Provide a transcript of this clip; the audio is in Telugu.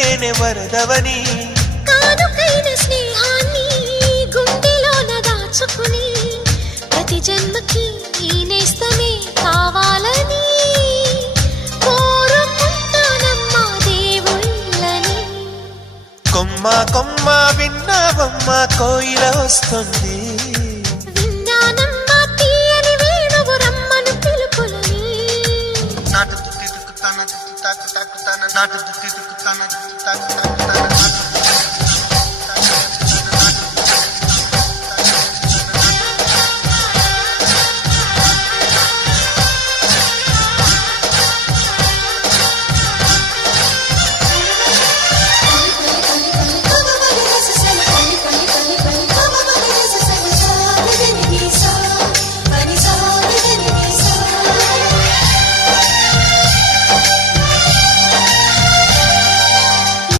ఉంటేనే వరదవని కానుకైన స్నేహాన్ని గుండెలోన దాచుకుని ప్రతి జన్మకి ఈ నేస్తమే కావాలని కోరుకుంటానమ్మా దేవుళ్ళని. కొమ్మ కొమ్మ విన్నావమ్మ కోయిల వస్తుంది విన్నానమ్మా తీయని వేణువు రమ్మను పిలుపులని. నాటు తాకు తాకు తాకు నాటు